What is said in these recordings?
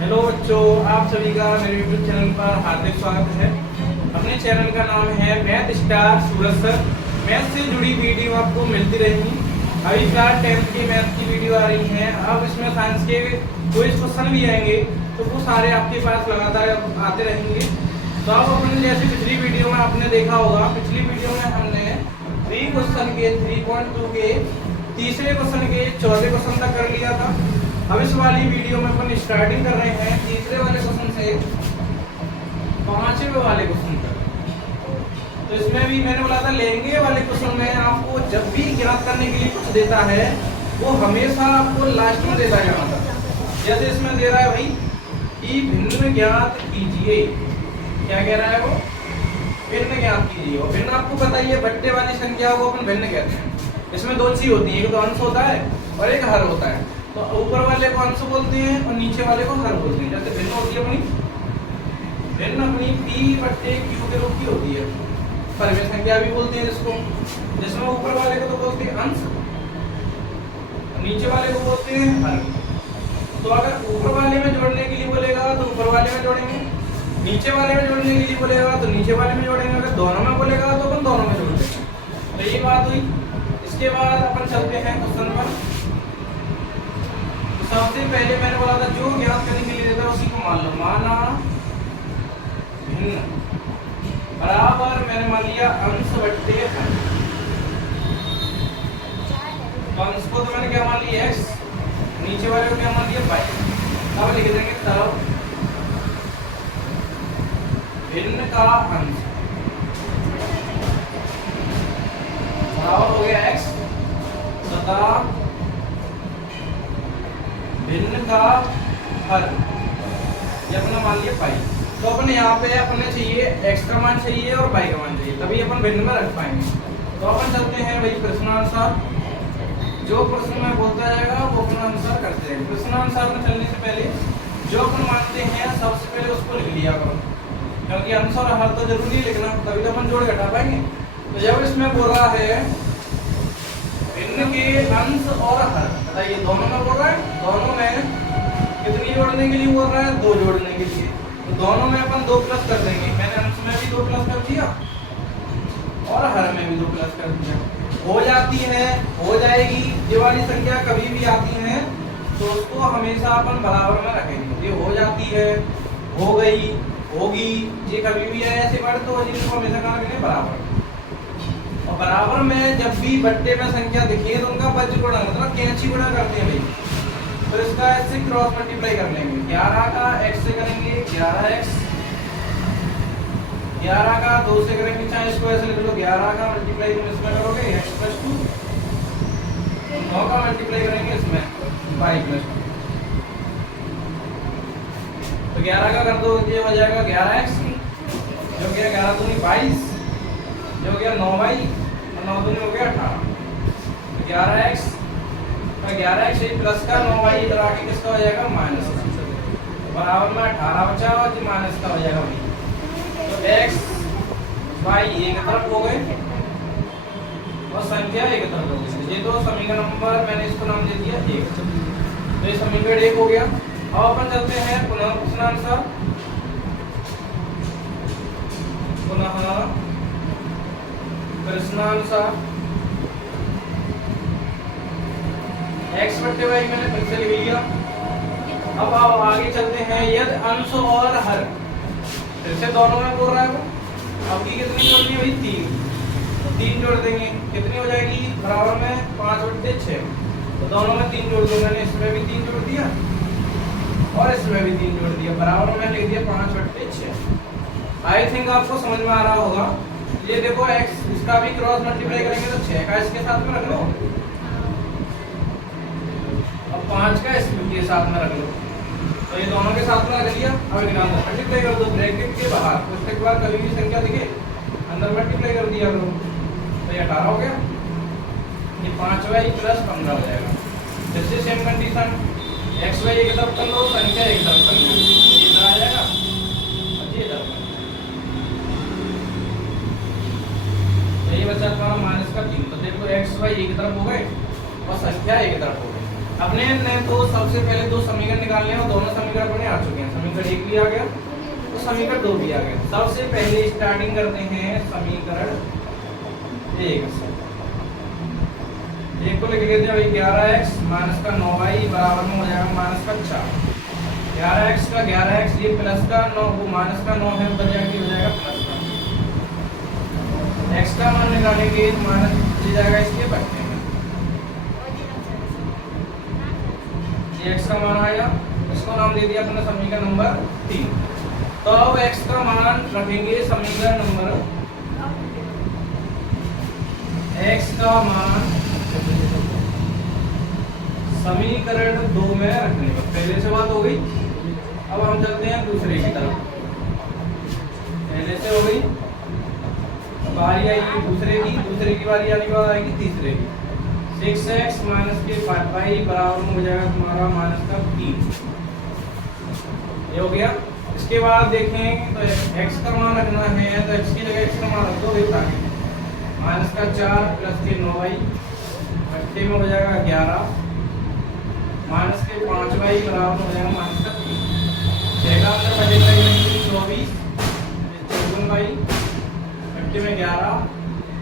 Hello बच्चों, आप सभी का मेरे यूट्यूब चैनल पर हार्दिक स्वागत है। अपने चैनल का नाम है मैथ स्टार सूरज सर। मैथ से जुड़ी वीडियो आपको मिलती रहेंगी। अभी फिलहाल 10th की मैथ की वीडियो आ रही है। अब इसमें साइंस के कोई क्वेश्चन भी आएंगे तो वो सारे आपके पास लगातार आते रहेंगे। तो आप अपने जैसे पिछली वीडियो में आपने देखा होगा, पिछली वीडियो में हमने 3 क्वेश्चन के 3.2 के तीसरे क्वेश्चन के चौथे क्वेश्चन तक कर लिया था। अब इस वाली वीडियो में अपन स्टार्टिंग कर रहे हैं तीसरे वाले क्वेश्चन से 5वें वाले क्वेश्चन तक। तो इसमें भी मैंने बोला था लेंगे वाले क्वेश्चन में आपको जब भी ज्ञात करने के लिए कुछ देता है वो हमेशा आपको लास्ट में देता है। जैसे इसमें दे रहा है भाई कि भिन्न ज्ञात कीजिए। क्या कह रहा है वो? भिन्न ज्ञात कीजिए। और भिन्न आपको पता ही है, बट्टे वाली संख्या को अपन भिन्न कहते हैं। इसमें दो चीज होती है, एक तो अंश होता है और एक हर होता है। तो ऊपर वाले को अंश बोलते हैं और नीचे वाले को हर बोलते हैं। जैसे भिन्न होती है अपनी P/Q के रूप की होती है। परिमेय संख्या भी बोलते हैं जिसको, जिसमें ऊपर वाले को तो बोलते हैं अंश, नीचे वाले को बोलते हैं हर। तो अगर ऊपर वाले में जोड़ने के लिए बोलेगा तो ऊपर वाले में जोड़ेंगे, नीचे वाले में जोड़ने के लिए बोलेगा तो नीचे वाले में जोड़ेंगे, अगर दोनों में बोलेगा तो अपन दोनों में जोड़ देंगे। तो ये बात हुई। इसके बाद अपन चलते हैं क्वेश्चन पर। सबसे पहले मैंने बोला था जो ज्ञात करने के लिए देता है उसी को मान लो। माना भिन्न बराबर मैंने मान लिया अंश बट्टे हर। तो अंश को तो मैंने क्या मान लिया x, नीचे वाले को क्या मान लिया y। अब लिख देंगे तब भिन्न का अंश बराबर हो गया x तथा भिन्न का हर। ये अपना मान लिया पाई। तो अपन यहाँ पे अपने चाहिए x का मान चाहिए और y का मान चाहिए, तभी अपन भिन्न में रख पाएंगे। तो अपन चलते हैं भाई प्रश्नानुसार। जो प्रश्न में बोलता जाएगा वो अपन अनुसार करते हैं। प्रश्नानुसार में चलने से पहले जो अपन मानते हैं सबसे पहले उसको लिख लिया करो, क्योंकि अंश और हर तो जरूरी लिखना, तभी तो अपन जोड़ घटा पाएंगे। तो जब इसमें बोल रहा है भिन्न के अंश और हर, बताइए दोनों में बोल रहा है, दोनों में कितनी जोड़ने के लिए बोल रहा है? 2 जोड़ने के लिए। तो दोनों में अपन 2 प्लस कर देंगे। मैंने अंश में भी 2 प्लस कर दिया और हर में भी 2 प्लस कर दिया। हो जाती है, हो जाएगी। ये वाली संख्या कभी भी आती है तो उसको हमेशा अपन बराबर में रखेंगे। ये हो जाती है, हो गई, होगी, ये कभी भी आए ऐसे वर्ड तो इनको हमेशा कहाँ रखेंगे? बराबर। और बराबर में जब भी बट्टे में संख्या दिखे तो उनका वज्र गुणा मतलब कैंची गुणा करते हैं भाई। तो इसका x से क्रॉस मल्टीप्लाई कर लेंगे। 11 का x से करेंगे 11x, 11 का 2 से करेंगे, चाहे इसको ऐसे लिख लो 11 का मल्टीप्लाई तुम इसमें करोगे x + 2, 9 का मल्टीप्लाई करेंगे इसमें y + 2। तो 11 का कर दो, ये हो जाएगा 11x, जो कि 11 दूनी 22, जो हो गया 9y और 9 दूनी हो गया 18। 11x 11x प्लस का 9y इधर आके किसका हो जाएगा? माइनस का। बराबर में 18 बचा और जी माइनस का हो जाएगा भाई। तो x y एक तरफ हो गए और संख्या एक तरफ हो गई। ये तो समीकरण नंबर मैंने इसको नाम दे दिया 1। तो ये समीकरण 1 हो गया। अब अपन चलते हैं पुनः प्रश्नानुसार। पुनः प्रश्नानुसार x बट्टे y मैंने फिर से लिख लिया। अब आप आगे चलते हैं। यदि अंश और हर, फिर से दोनों में बोल रहा है वो। अब की कितनी जोड़नी है भाई? 3। तो 3 जोड़ देंगे, कितनी हो जाएगी? बराबर में 5/6। तो दोनों में 3 जोड़ दूंगा। मैंने इसमें भी 3 जोड़ दिया और इसमें भी 3 जोड़ दिया। बराबर में लिख दिया 5/6। आई थिंक आपको समझ में आ रहा होगा। ये देखो x, इसका भी क्रॉस मल्टीप्लाई करेंगे तो 6 का इसके साथ में रख लो, 5 का इसके साथ में रख लो। तो ये दोनों के साथ में रख लिया। अब निकाल दो, मल्टीप्लाई कर दो ब्रैकेट के बाहर। पुस्तक के बाद कभी भी संख्या दिखे अंदर मल्टीप्लाई कर दिया करो। तो ये 18 हो गया, ये 5y + 15 हो जाएगा। फिर से सेम कंडीशन, xy एक तरफ कर लो, संख्या एक तरफ कर लो, इधर आ जाएगा और ये इधर। तो ये बचा तुम्हारा -3। तो देखो xy एक तरफ हो गए और संख्या एक तरफ हो गई। अपने ने तो सबसे पहले दो समीकरण निकालने हैं और दोनों समीकरण अपने आ चुके हैं। समीकरण 1 भी आ गया तो समीकरण 2 भी आ गया। सबसे पहले स्टार्टिंग करते हैं समीकरण 1 से। एक को लिख लेते हैं भाई 11x माइनस का 9y बराबर में हो जाएगा माइनस का 4। 11x का 11x ये प्लस का 9 वो माइनस का 9 है बचा के हो जाएगा प्लस का। x का मान निकालेंगे तो माइनस हो जाएगा इसके बट्टे में। ये x का मान आया, इसको नाम दे दिया अपने समीकरण नंबर 3। तो अब x का मान रखेंगे समीकरण नंबर x का मान समीकरण 2 में रखने का पहले से बात हो गई। अब हम चलते हैं दूसरे की तरफ। पहले से हो गई, बारी आएगी दूसरे की बारी आने के बाद आएगी तीसरे की। 6x माइनस के 5y बराबर में हो जाएगा तुम्हारा माइनस का 3। ये हो गया। इसके बाद देखें तो x का मान रखना है तो x की जगह x का मान रख दो आगे माइनस का 4 प्लस के 9y बट्टे में हो जाएगा 11 माइनस के 5y बराबर हो जाएगा माइनस का 3। 6 का अंदर बचेगा 24 54y बट्टे में 11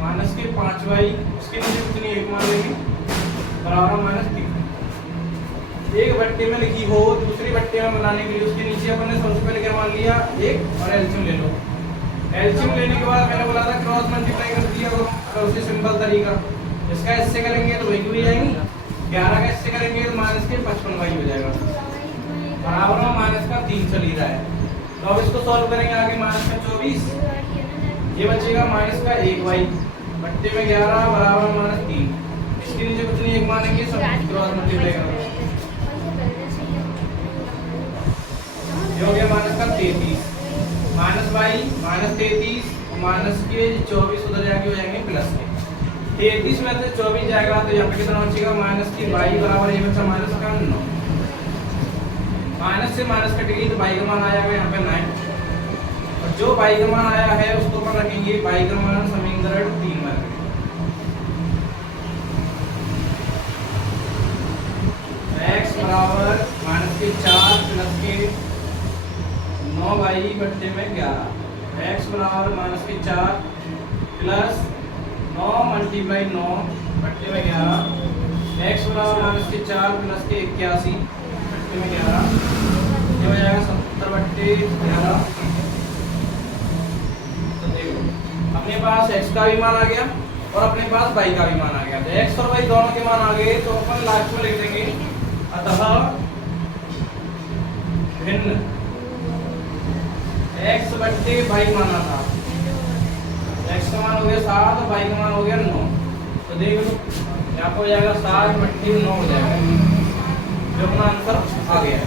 माइनस के 5y उसके नीचे कितनी एक मान लेंगे बराबर माइनस 3। एक बट्टे में लिखी हो दूसरी बट्टे में बनाने के लिए उसके नीचे अपन ने सबसे पहले क्या मान लिया 1 और एलसीएम ले लो। एलसीएम लेने के बाद मैंने बोला था क्रॉस मल्टीप्लाई कर दिया करो, सबसे सिंपल तरीका। इसका इससे करेंगे तो वही हो जाएगी, 11 का इससे करेंगे तो माइनस के 55y हो जाएगा बराबर में माइनस का 3 चल ही रहा है। तो अब इसको सॉल्व करेंगे आगे माइनस का 24 ये बचेगा माइनस का 1y बट्टे में 11 बराबर में माइनस 3। इसके नीचे कुछ नहीं एक मानेंगे सब क्रॉस मल्टीप्लाई करो। ये हो गया माइनस का 33 माइनस y माइनस 33 माइनस के 24 उधर जाके हो जाएंगे प्लस के। 33 में से 24 जाएगा तो यहाँ पे कितना बचेगा माइनस की y बराबर ये बचा माइनस का 9। माइनस से माइनस कटेगी तो y का मान आएगा यहाँ पे 9 और जो y का मान आया है उसको अपन रखेंगे y का मान समीकरण 3 में रखेंगे। x बराबर माइनस के 4 प्लस के 9y बट्टे में 11 x बराबर माइनस के 4 प्लस 9 मल्टीप्लाई 9 बट्टे में 11 x बराबर माइनस के 4 प्लस के 81 बट्टे में 11 ये हो जाएगा 70 बट्टे 11। तो देखो अपने पास x का भी मान आ गया और अपने पास y का भी मान आ गया। तो x और y दोनों के मान आ गए तो अपन लास्ट में लिख देंगे अतः भिन्न x बट्टे y माना था। x का मान हो गया 7 और y का मान हो गया 9। तो देख लो यहाँ पर हो जाएगा 7 बट्टे 9 हो जाएगा जो अपना आंसर आ गया है।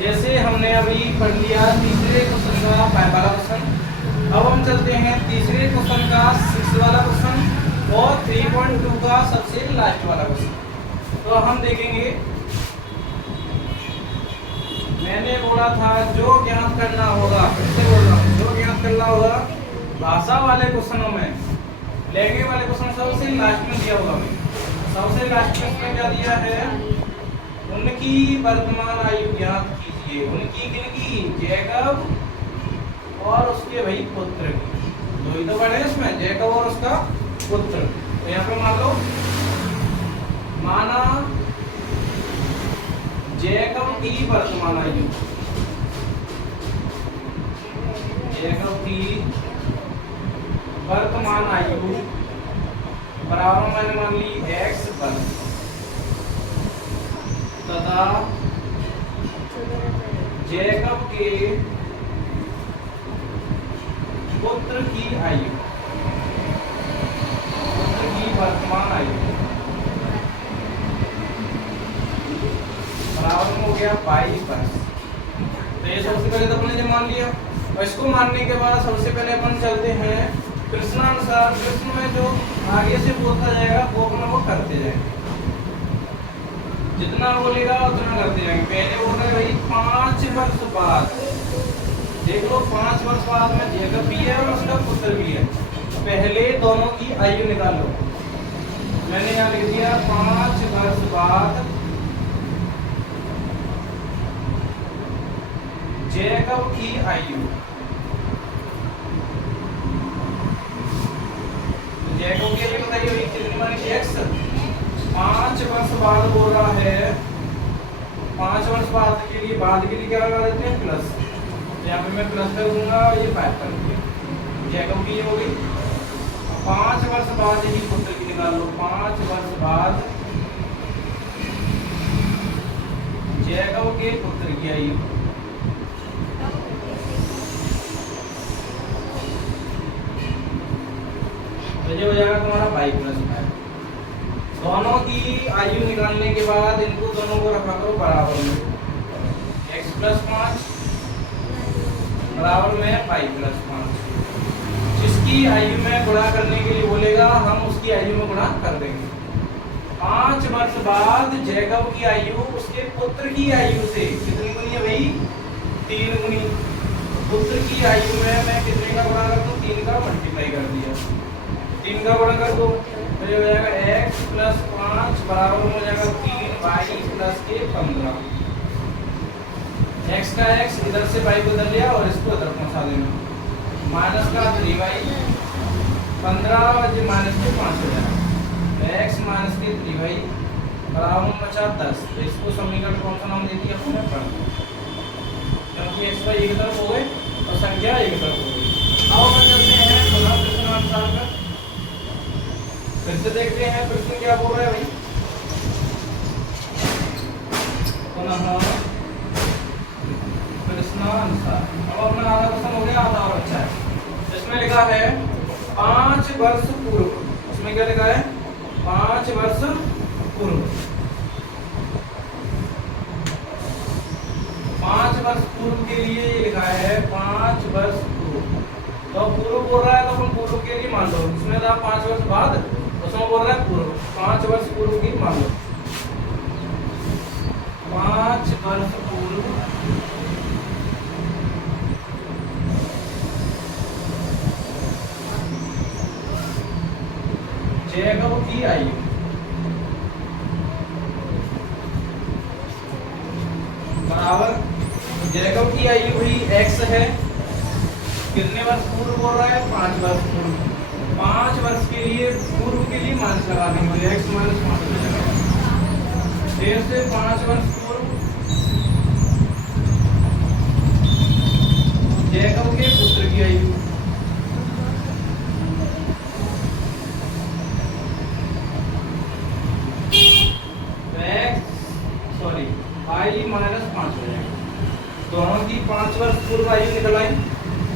जैसे हमने अभी पढ़ लिया तीसरे क्वेश्चन का 5 वाला क्वेश्चन। अब हम चलते हैं तीसरे क्वेश्चन का 6 वाला क्वेश्चन और 3.2 का सबसे लास्ट वाला क्वेश्चन। तो हम देखेंगे मैंने बोला था जो ज्ञात करना होगा, फिर से बोल रहा हूँ, जो ज्ञात करना होगा भाषा वाले क्वेश्चनों में, लैंग्वेज वाले क्वेश्चन सबसे लास्ट में दिया होगा। सबसे लास्ट में इसमें क्या दिया है, उनकी वर्तमान आयु ज्ञात कीजिए। उनकी किनकी, जैकब और उसके भाई पुत्र की। दो ही तो पढ़े इसमें, जैकब और उसका पुत्र। तो यहाँ पे मान लो माना जैकब की वर्तमान आयु, जैकब की वर्तमान आयु बराबर मैंने मान ली x वर्ग तथा जैकब के पुत्र की आयु, पुत्र की वर्तमान आयु बराबर हो गया 22 वर्ष। तो ये सबसे पहले तो अपने ने मान लिया और इसको मानने के बाद सबसे पहले अपन चलते हैं प्रश्नानुसार। प्रश्न में जो आगे से बोलता जाएगा वो अपना वो करते जाएंगे, जितना बोलेगा उतना करते जाएंगे। पहले बोल रहे भाई 5 वर्ष बाद, देख लो 5 वर्ष बाद में जैकब भी है और उसका पुत्र भी है। पहले दोनों की आयु निकालो। मैंने यहाँ लिख दिया 5 वर्ष बाद जैकब की आयु, जैकब की आयु बताइए भाई कितनी बनी एक्स। 5 वर्ष बाद बोल रहा है, 5 वर्ष बाद के लिए क्या लगा देते हैं प्लस, यहाँ पे मैं प्लस कर दूंगा, ये 5 कर दूंगा, जैकब की हो गई। 5 वर्ष बाद यही पुत्र की निकाल लो, 5 वर्ष बाद जैकब के पुत्र की आयु, तो ये हो जाएगा तुम्हारा y प्लस 5। दोनों की आयु निकालने के बाद इनको दोनों को रखा करो बराबर में, x प्लस 5 बराबर में y प्लस 5। जिसकी आयु में गुणा करने के लिए बोलेगा हम उसकी आयु में गुणा कर देंगे। 5 वर्ष बाद जैकब की आयु उसके पुत्र की आयु से कितनी गुनी है भाई, 3 गुनी। पुत्र की आयु में मैं कितने का गुणा कर दूं, 3 का मल्टीप्लाई कर दिया, 3 का गुणा कर दो तो ये हो जाएगा x प्लस 5 बराबर हो जाएगा 3y प्लस के 15। x का x इधर से y को इधर लिया और इसको इधर पहुंचा देना, माइनस का 3y 15 माइनस के 5 हो जाएगा, x माइनस के 3y बराबर में बचा 10। तो इसको समीकरण कौन सा नाम दे दिया हमने, पढ़, क्योंकि x y एक तरफ हो गए और संख्या एक तरफ हो गई। अब अपन चलते हैं पुनः प्रश्न अनुसार का, फिर से देखते हैं प्रश्न क्या बोल रहा है भाई। पुनः प्रश्नानुसार, अब अपना आधा प्रश्न हो गया, आधा और अच्छा है। इसमें लिखा है 5 वर्ष पूर्व, इसमें क्या लिखा है 5 वर्ष पूर्व, 5 वर्ष पूर्व के लिए ये लिखा है 5 वर्ष पूर्व। तो पूर्व बोल रहा है तो हम पूर्व के लिए मान लो, इसमें था 5 वर्ष बाद, उसमें बोल रहा है पूर्व, 5 वर्ष पूर्व की मान लो, 5 वर्ष पूर्व जैकब की आयु, बराबर जैकब की आयु हुई x है, कितने वर्ष पूर्व बोल रहा है 5 वर्ष पूर्व। 5 वर्ष के लिए पूर्व के लिए माइनस लगा देंगे, x माइनस 5 हो जाएगा। फिर से 5 वर्ष पूर्व जैकब के पुत्र की आयु, y माइनस 5 हो जाएगा। दोनों की 5 वर्ष पूर्व आयु निकल आई,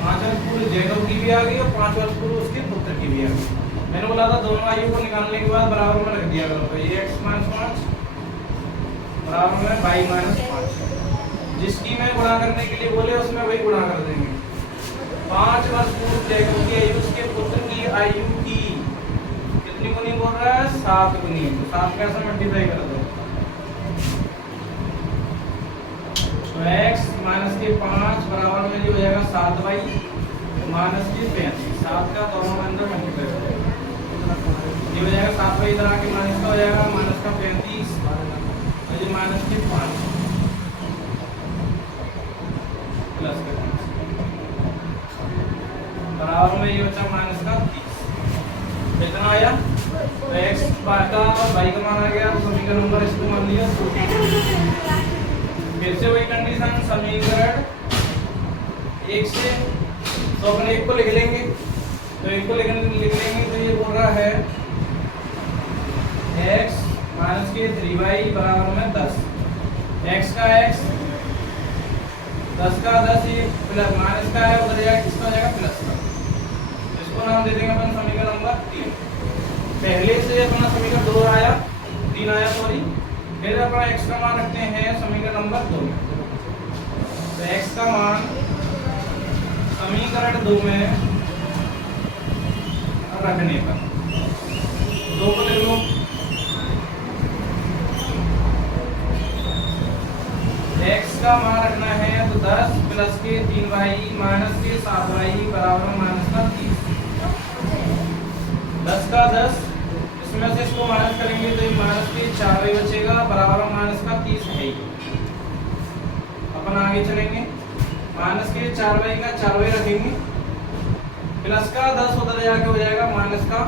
5 वर्ष पूर्व जैकब की भी आ गई और 5 वर्ष पूर्व उसके पुत्र की भी आ गई। मैंने बोला था दोनों आयु को निकालने के बाद बराबर में रख दिया करो, तो ये x माइनस 5 बराबर में y माइनस 5। जिसकी मैं गुणा करने के लिए बोले उसमें वही गुणा कर देंगे। 5 वर्ष पूर्व जैकब की आयु उसके पुत्र की आयु की कितनी गुनी बोल रहा है, 7 गुनी। तो 7 कैसे मल्टीप्लाई कर दो, तो x माइनस के 5 बराबर में जो हो जाएगा 7y माइनस के 35, 7 का दोनों के अंदर मल्टीप्लाई हो जाएगा, ये हो जाएगा 7y इधर आके माइनस का हो जाएगा, माइनस का 35 और ये माइनस के 5 प्लस का 5 बराबर में ये बचा माइनस का 30। कितना आया, तो x का और y का मान आ गया, तो समीकरण नंबर इसको मान लिया 2। फिर से वही कंडीशन, समीकरण 1 से, तो अपन 1 को लिख लेंगे, तो 1 को लिख लेंगे तो ये बोल रहा है x माइनस के 3y बराबर में 10, x का x 10 का 10 ये प्लस माइनस का है उधर जाएगा, किसका हो जाएगा प्लस का। इसको नाम दे देंगे अपन समीकरण नंबर 3। पहले से अपना समीकरण 2 आया, 3 आया सॉरी, फिर अपना x का मान रखते हैं समीकरण नंबर 2 में। तो x का मान समीकरण 2 में रखने पर 2 को लिख लो, x का मान रखना है तो 10 प्लस के 3y माइनस के 7y बराबर माइनस का 30। 10 का 10 इसमें से इसको माइनस करेंगे तो ये माइनस के 4y आगे चलेंगे, माइनस के 4y का 4y रखेंगे, प्लस का 10 उधर जाके हो जाएगा माइनस का,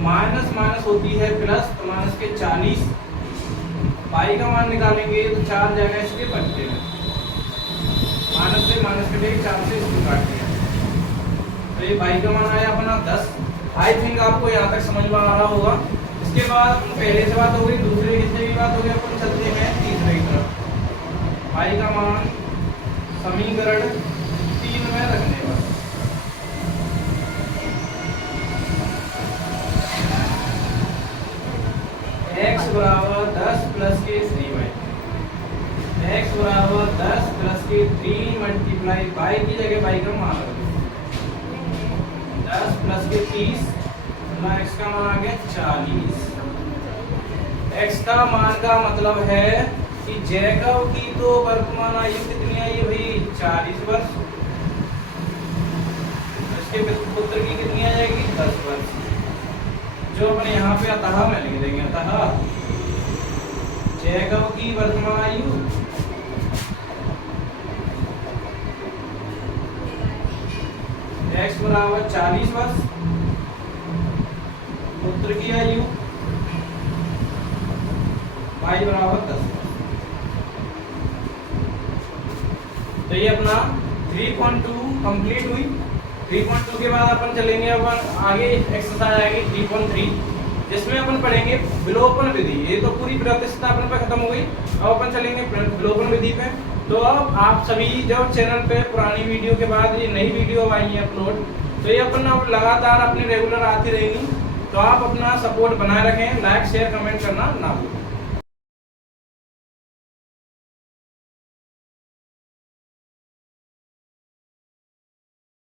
माइनस माइनस होती है प्लस, तो माइनस के 40, पाई का मान निकालेंगे तो 4 जाएगा इसके बचते हैं, माइनस से माइनस कटेगा 4 से इसको काट दिया, तो ये पाई का मान आया अपना 10। आई थिंक आपको यहाँ तक समझ में आ रहा होगा। इसके बाद अपन पहले से बात हो गई, दूसरे हिस्से की बात हो गई, अपन चलते हैं तीसरे की तरफ। पाई का मान समीकरण 3 में रखने पर x बराबर 10 प्लस के 3y, x बराबर 10 प्लस के 3 मल्टीप्लाई बाई की जगह बाई का मान रख 10 प्लस के 30, x का मान आ गया 40। x का मान का मतलब है कि जैकब की तो वर्तमान आयु कितनी आई है भाई 40 वर्ष, इसके पुत्र की कितनी आ जाएगी 10 वर्ष, जो अपने यहाँ पे अतः में लिख देंगे, अतः जैकब की वर्तमान आयु x बराबर 40 वर्ष, पुत्र की आयु y बराबर 10 वर्ष। तो ये अपना 3.2 कंप्लीट हुई। 3.2 के बाद अपन चलेंगे अपन आगे एक्सरसाइज आएगी 3.3, जिसमें अपन पढ़ेंगे विलोपन विधि। ये तो पूरी प्रतिस्थापन पे खत्म हो गई, अब अपन चलेंगे विलोपन विधि पे। तो अब आप सभी जब चैनल पे पुरानी वीडियो के बाद ये नई वीडियो आई है अपलोड, तो ये अपन अब लगातार अपनी रेगुलर आती रहेगी, तो आप अपना सपोर्ट बनाए रखें, लाइक शेयर कमेंट करना ना भूलें।